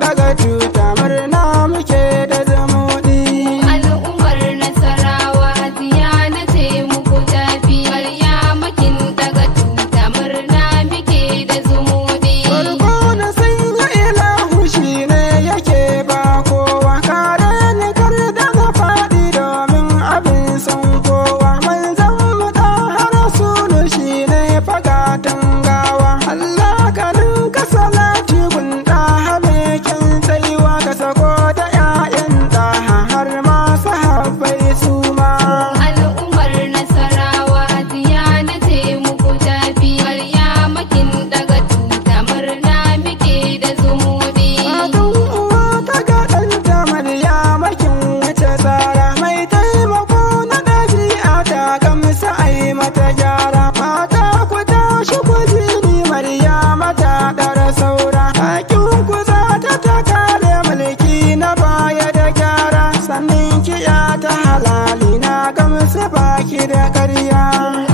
daga tuta murna muke da zumuɗi. Al'ummar Nasarawa Diyana ce muku tafi. Maryama kin daga tuta murna muke da zumuɗi. Farko da sanya ilahu shi ne yake ba kowa. Kare ni kar da na faɗi domin abin san kowa. Manzon mu da Rasulu shi ne fagatan gawa. Allah ka ninka salati gunda hamekin tsayuwa ka sako da 'ya'yan ɗaha har ma sahabbai su ma. Al'ummar Nasarawa Diyana ce muku tafi. Maryama kin daga tuta murna muke da zumuɗi. Fatan uwa ta ga ɗanta Maryama kin wuce tsara. Mai taimako na ɗabi'a ta gamsa a yi mata gyara. Mata ku tashi ku ji ni Maryama ta ɗara saura. Hakin ku za ta kare mulki na baya da gyara. Sannan kiya ta halali na gamsa baki da ƙarya.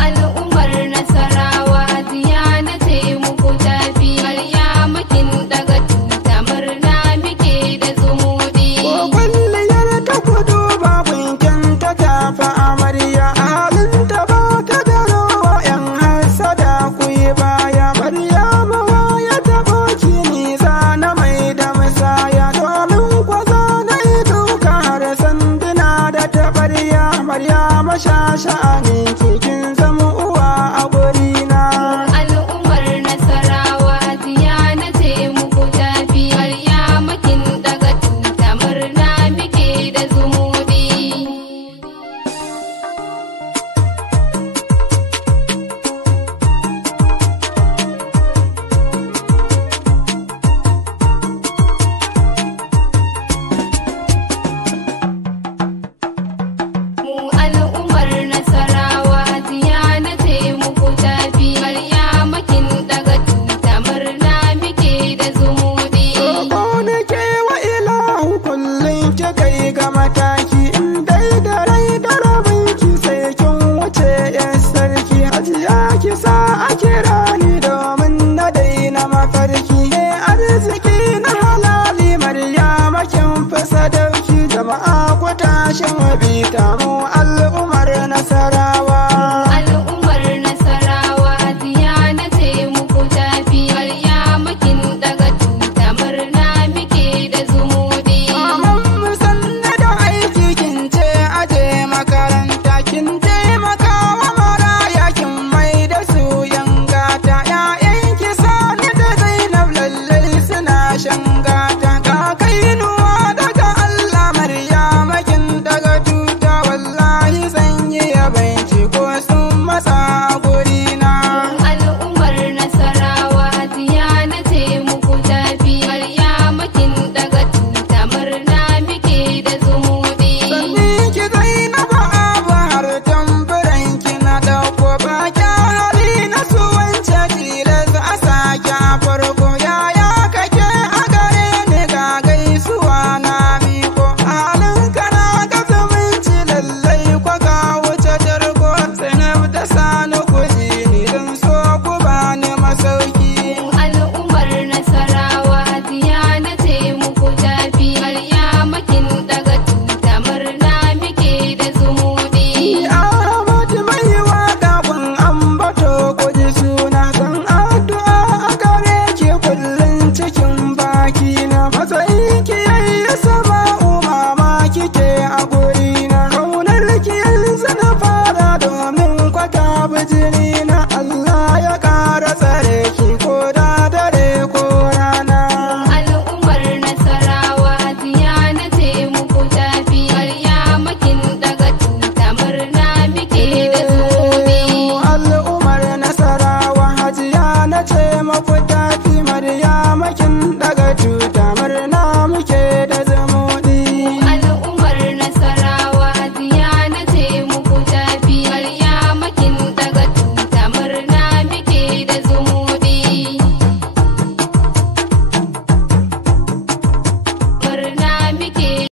Al'ummar Nasarawa Diyana ce muku tafi. Maryama kin daga tuta murna muke da zumuɗi. Ko kwalliyar ta kudu ba kunkin ta tafi amarya. Halinta ba ta da rawa 'yan hasada ku yi baya. Maryama ya taɓo ki nisa na mai da musaya. Domin kwaza na yi duka har sanduna da taɓarya. Maryama sha sha'ani kin zama uwa a gurina. Al'ummar Nasarawa Diyana ce muku tafi. Maryama kin daga tuta murna muke da zumuɗi. Mu al'ummar Nasarawa Diyana ce muku tafi. Maryama kin daga tuta murna muke da zumuɗi. Roƙo nake wa ilahu kullum ki kai ga mataki. In dai da rai da rabin ki sai kin wuce 'yan sarki. Hajiya ki sa a kira ni domin na daina mafarki. Arziki na halali Maryama kin fi sadauki. Jama'a ku tashi mu bi ta mu al'ummar Nasarawa. Al'ummar Nasarawa Diyana ce muku tafi. Maryama kin daga tuta murna muke da zumuɗi. Maman mu sanna da aiki kin ce aje makaranta. Kin taimaka wa maraya kin mai da su yan gata. 'Ya'yan ki Sani da Zainab lallai suna shan gata. Ka kainuwa daga Allah Maryama kin daga tuta. Wallahi zan yi yabanci ko sun matsa a gurina. Al'ummar Nasarawa Diyana ce muku tafi. Maryama kin daga tuta murna muke da zumuɗi. Sanni ki Zainabu Abu har tamburan ki na ɗauko. Bakin hali na su wance tilas a sake a farko. Yaya kake a gare ni ga gaisuwa na miko. Halin kana ga zumunci lallai kwa ga wuce tarko. Zainab da Sani ku ji ni don so ku bani masauki. Al'ummar Nasarawa Diyana ce muku tafi. Maryama kin daga tuta murna muke da zumuɗi. Ahmad mai waka kun ambato ku ji suna. San addu'a a gare ki kullum cikin baki na. Matsayin ki yayi sama mama kike a gurina. Kaunar ki yanzu na fara domin kwata bijini.